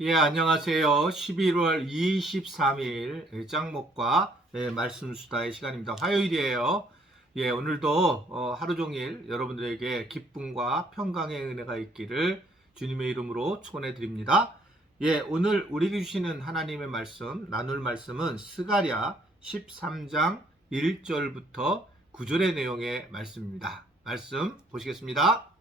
예, 안녕하세요. 11월 23일 짱목과 말씀 수다의 시간입니다. 화요일이에요. 예, 오늘도 하루 종일 여러분들에게 기쁨과 평강의 은혜가 있기를 주님의 이름으로 축원해 드립니다. 예, 오늘 우리에게 주시는 하나님의 말씀, 나눌 말씀은 스가랴 13장 1절부터 9절의 내용의 말씀입니다. 말씀 보시겠습니다.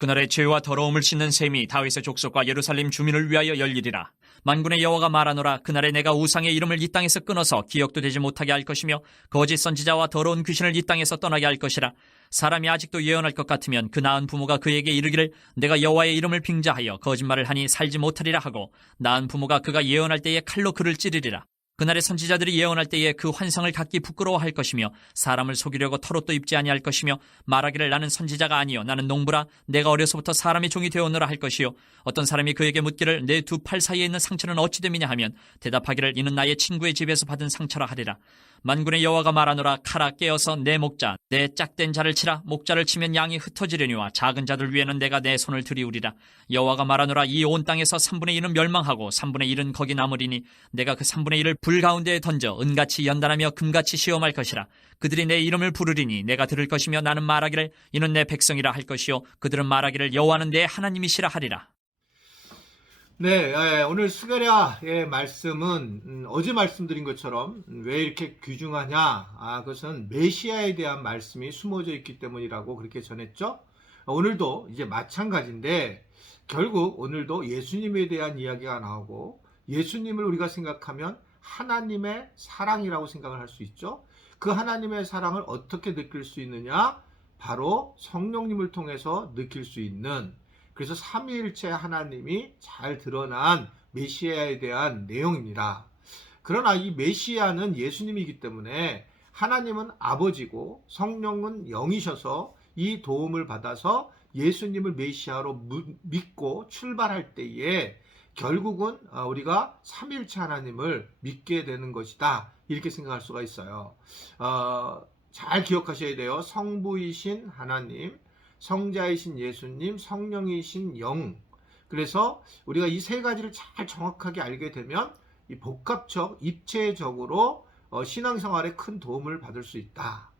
그날의 죄와 더러움을 씻는 셈이 다윗의 족속과 예루살렘 주민을 위하여 열리리라. 만군의 여호와가 말하노라. 그날에 내가 우상의 이름을 이 땅에서 끊어서 기억도 되지 못하게 할 것이며 거짓 선지자와 더러운 귀신을 이 땅에서 떠나게 할 것이라. 사람이 아직도 예언할 것 같으면 그 낳은 부모가 그에게 이르기를 내가 여호와의 이름을 빙자하여 거짓말을 하니 살지 못하리라 하고, 낳은 부모가 그가 예언할 때에 칼로 그를 찌르리라. 그날의 선지자들이 예언할 때에 그 환상을 갖기 부끄러워할 것이며 사람을 속이려고 털옷도 입지 아니할 것이며 말하기를 나는 선지자가 아니요 나는 농부라 내가 어려서부터 사람의 종이 되었노라 할 것이요, 어떤 사람이 그에게 묻기를 내 두 팔 사이에 있는 상처는 어찌 됨이냐 하면 대답하기를 이는 나의 친구의 집에서 받은 상처라 하리라. 만군의 여호와가 말하노라. 칼아 깨어서 내 목자 내 짝된 자를 치라. 목자를 치면 양이 흩어지려니와 작은 자들 위에는 내가 내 손을 들이우리라. 여호와가 말하노라. 이 온 땅에서 3분의 1은 멸망하고 3분의 1은 거기 남으리니 내가 그 3분의 1을 불 가운데에 던져 은같이 연단하며 금같이 시험할 것이라. 그들이 내 이름을 부르리니 내가 들을 것이며 나는 말하기를 이는 내 백성이라 할 것이요 그들은 말하기를 여호와는 내 하나님이시라 하리라. 네, 오늘 스가랴의 말씀은 어제 말씀드린 것처럼 왜 이렇게 귀중하냐? 그것은 메시아에 대한 말씀이 숨어져 있기 때문이라고 그렇게 전했죠. 오늘도 이제 마찬가지인데 결국 오늘도 예수님에 대한 이야기가 나오고 예수님을 우리가 생각하면 하나님의 사랑이라고 생각을 할 수 있죠. 그 하나님의 사랑을 어떻게 느낄 수 있느냐? 바로 성령님을 통해서 느낄 수 있는, 그래서 삼위일체 하나님이 잘 드러난 메시아에 대한 내용입니다. 그러나 이 메시아는 예수님이기 때문에 하나님은 아버지고 성령은 영이셔서 이 도움을 받아서 예수님을 메시아로 믿고 출발할 때에 결국은 우리가 삼위일체 하나님을 믿게 되는 것이다, 이렇게 생각할 수가 있어요. 잘 기억하셔야 돼요. 성부이신 하나님, 성자이신 예수님, 성령이신 영. 그래서 우리가 이 세 가지를 잘 정확하게 알게 되면 이 복합적, 입체적으로 신앙생활에 큰 도움을 받을 수 있다.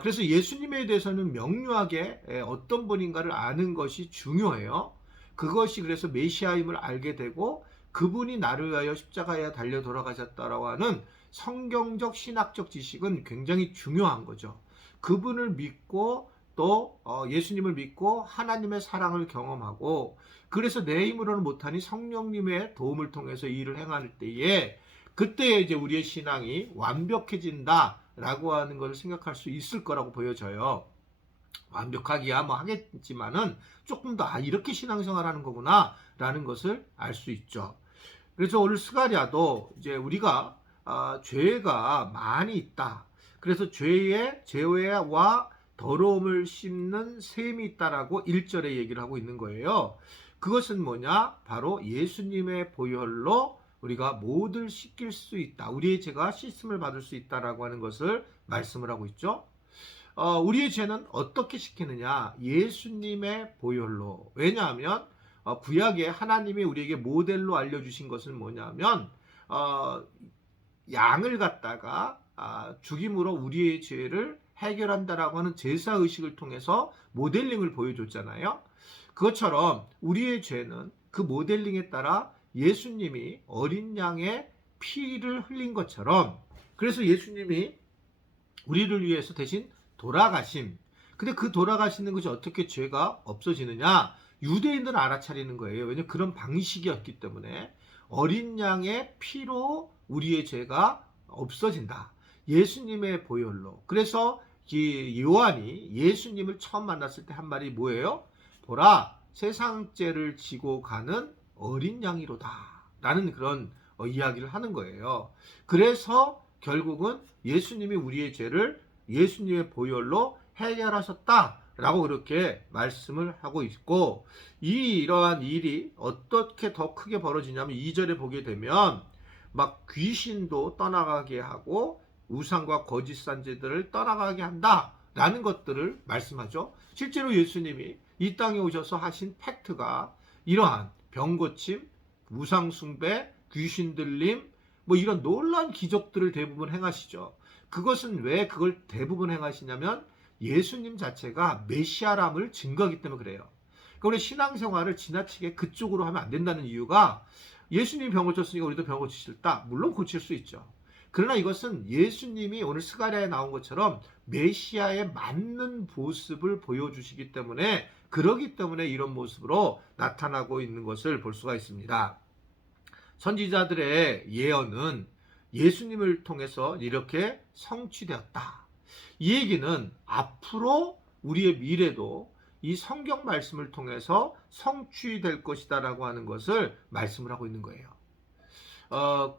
그래서 예수님에 대해서는 명료하게 어떤 분인가를 아는 것이 중요해요. 그것이 그래서 메시아임을 알게 되고 그분이 나를 위하여 십자가에 달려 돌아가셨다라고 하는 성경적 신학적 지식은 굉장히 중요한 거죠. 그분을 믿고 또 예수님을 믿고 하나님의 사랑을 경험하고, 그래서 내 힘으로는 못하니 성령님의 도움을 통해서 이 일을 행할 때에 그때 이제 우리의 신앙이 완벽해진다라고 하는 것을 생각할 수 있을 거라고 보여져요. 완벽하기야 뭐 하겠지만은 조금 더 이렇게 신앙생활 하는 거구나 라는 것을 알 수 있죠. 그래서 오늘 스가랴도 이제 우리가 죄가 많이 있다, 그래서 죄와 더러움을 씹는 셈이 있다라고 1절에 얘기를 하고 있는 거예요. 그것은 뭐냐? 바로 예수님의 보혈로 우리가 모두 씻길 수 있다, 우리의 죄가 씻음을 받을 수 있다라고 하는 것을 말씀을 하고 있죠. 우리의 죄는 어떻게 씻기느냐? 예수님의 보혈로. 왜냐하면 구약에 하나님이 우리에게 모델로 알려주신 것은 뭐냐면 양을 갖다가 죽임으로 우리의 죄를 해결한다라고 하는 제사의식을 통해서 모델링을 보여줬잖아요. 그것처럼 우리의 죄는 그 모델링에 따라 예수님이 어린 양의 피를 흘린 것처럼, 그래서 예수님이 우리를 위해서 대신 돌아가심. 근데 그 돌아가시는 것이 어떻게 죄가 없어지느냐? 유대인들은 알아차리는 거예요. 왜냐하면 그런 방식이었기 때문에 어린 양의 피로 우리의 죄가 없어진다, 예수님의 보혈로. 그래서 이 요한이 예수님을 처음 만났을 때 한 말이 뭐예요? 보라, 세상 죄를 지고 가는 어린 양이로다 라는 그런 이야기를 하는 거예요. 그래서 결국은 예수님이 우리의 죄를 예수님의 보혈로 해결하셨다라고 그렇게 말씀을 하고 있고, 이러한 일이 어떻게 더 크게 벌어지냐면 2절에 보게 되면 막 귀신도 떠나가게 하고 우상과 거짓 선지자들을 떠나가게 한다라는 것들을 말씀하죠. 실제로 예수님이 이 땅에 오셔서 하신 팩트가 이러한 병고침, 우상 숭배, 귀신 들림, 뭐 이런 놀라운 기적들을 대부분 행하시죠. 그것은 왜 그걸 대부분 행하시냐면 예수님 자체가 메시아람을 증거하기 때문에 그래요. 그러니까 우리 신앙생활을 지나치게 그쪽으로 하면 안 된다는 이유가 예수님이 병을 고쳤으니까 우리도 병을 고치실다. 물론 고칠 수 있죠. 그러나 이것은 예수님이 오늘 스가랴에 나온 것처럼 메시아에 맞는 모습을 보여주시기 때문에 그러기 때문에 이런 모습으로 나타나고 있는 것을 볼 수가 있습니다. 선지자들의 예언은 예수님을 통해서 이렇게 성취되었다. 이 얘기는 앞으로 우리의 미래도 이 성경 말씀을 통해서 성취될 것이다라고 하는 것을 말씀을 하고 있는 거예요.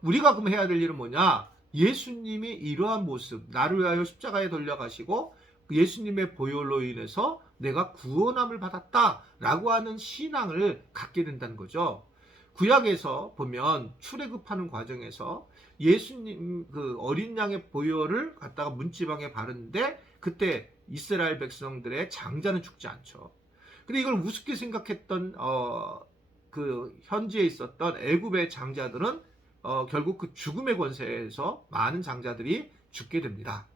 우리가 그럼 해야 될 일은 뭐냐? 예수님이 이러한 모습, 나를 위하여 십자가에 돌려가시고 예수님의 보혈로 인해서 내가 구원함을 받았다라고 하는 신앙을 갖게 된다는 거죠. 구약에서 보면 출애굽하는 과정에서 예수님 그 어린 양의 보혈을 갖다가 문지방에 바르는데 그때 이스라엘 백성들의 장자는 죽지 않죠. 근데 이걸 우습게 생각했던 그 현지에 있었던 애굽의 장자들은 결국 그 죽음의 권세에서 많은 장자들이 죽게 됩니다.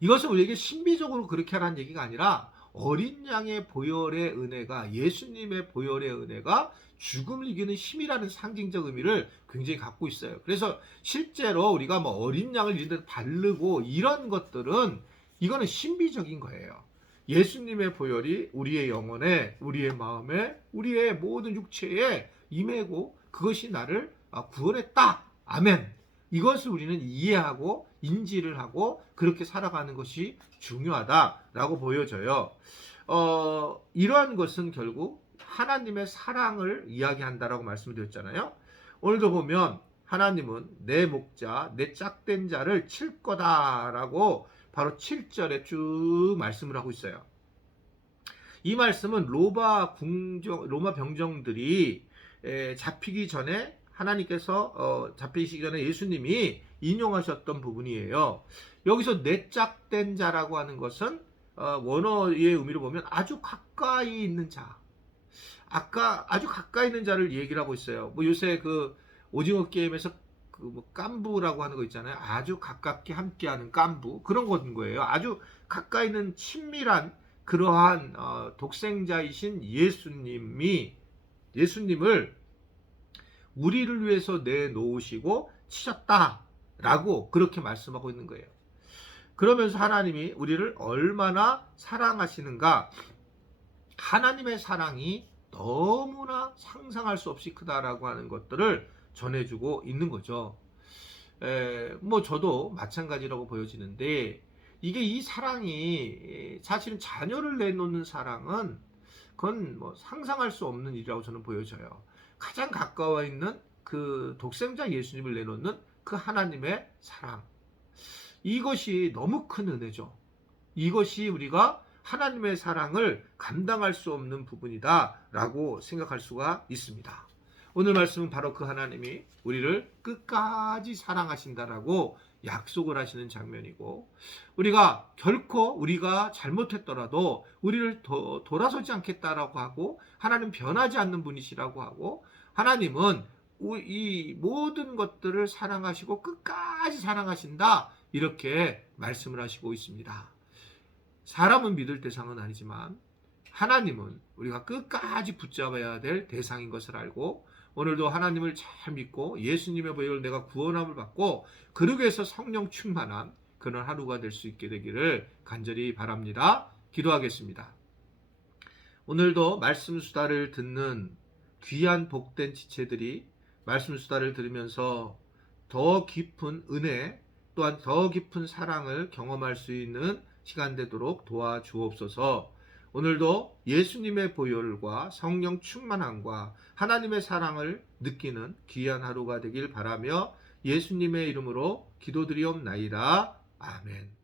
이것은 우리에게 신비적으로 그렇게 하라는 얘기가 아니라 어린 양의 보혈의 은혜가 예수님의 보혈의 은혜가 죽음을 이기는 힘이라는 상징적 의미를 굉장히 갖고 있어요. 그래서 실제로 우리가 뭐 어린 양을 이런 데 바르고 이런 것들은 이거는 신비적인 거예요. 예수님의 보혈이 우리의 영혼에, 우리의 마음에, 우리의 모든 육체에 임하고 그것이 나를 구원했다. 아멘. 이것을 우리는 이해하고 인지를 하고 그렇게 살아가는 것이 중요하다라고 보여져요. 이러한 것은 결국 하나님의 사랑을 이야기한다라고 말씀드렸잖아요. 오늘도 보면 하나님은 내 목자, 내 짝된 자를 칠 거다라고 바로 7절에 쭉 말씀을 하고 있어요. 이 말씀은 로마 병정들이 잡히기 전에 하나님께서 잡히시기 전에 예수님이 인용하셨던 부분이에요. 여기서 내 짝된 자라고 하는 것은 원어의 의미로 보면 아주 가까이 있는 자. 아주 가까이 있는 자를 얘기를 하고 있어요. 뭐 요새 그 오징어 게임에서 그 뭐 깐부라고 하는 거 있잖아요. 아주 가깝게 함께하는 깐부 그런 건 거예요. 아주 가까이 있는 친밀한 그러한 독생자이신 예수님을 우리를 위해서 내놓으시고 치셨다라고 그렇게 말씀하고 있는 거예요. 그러면서 하나님이 우리를 얼마나 사랑하시는가, 하나님의 사랑이 너무나 상상할 수 없이 크다라고 하는 것들을 전해주고 있는 거죠. 뭐 저도 마찬가지라고 보여지는데 이게 이 사랑이 사실은 자녀를 내놓는 사랑은 그건 뭐 상상할 수 없는 일이라고 저는 보여져요. 가장 가까워 있는 그 독생자 예수님을 내놓는 그 하나님의 사랑. 이것이 너무 큰 은혜죠. 이것이 우리가 하나님의 사랑을 감당할 수 없는 부분이다라고 생각할 수가 있습니다. 오늘 말씀은 바로 그 하나님이 우리를 끝까지 사랑하신다라고 약속을 하시는 장면이고 우리가 결코 우리가 잘못했더라도 우리를 돌아서지 않겠다라고 하고 하나님 변하지 않는 분이시라고 하고 하나님은 이 모든 것들을 사랑하시고 끝까지 사랑하신다 이렇게 말씀을 하시고 있습니다. 사람은 믿을 대상은 아니지만 하나님은 우리가 끝까지 붙잡아야 될 대상인 것을 알고 오늘도 하나님을 잘 믿고 예수님의 보혈을 내가 구원함을 받고 그러기 위해서 성령 충만한 그런 하루가 될 수 있게 되기를 간절히 바랍니다. 기도하겠습니다. 오늘도 말씀 수다를 듣는 귀한 복된 지체들이 말씀 수다를 들으면서 더 깊은 은혜 또한 더 깊은 사랑을 경험할 수 있는 시간 되도록 도와주옵소서. 오늘도 예수님의 보혈과 성령 충만함과 하나님의 사랑을 느끼는 귀한 하루가 되길 바라며 예수님의 이름으로 기도드리옵나이다. 아멘.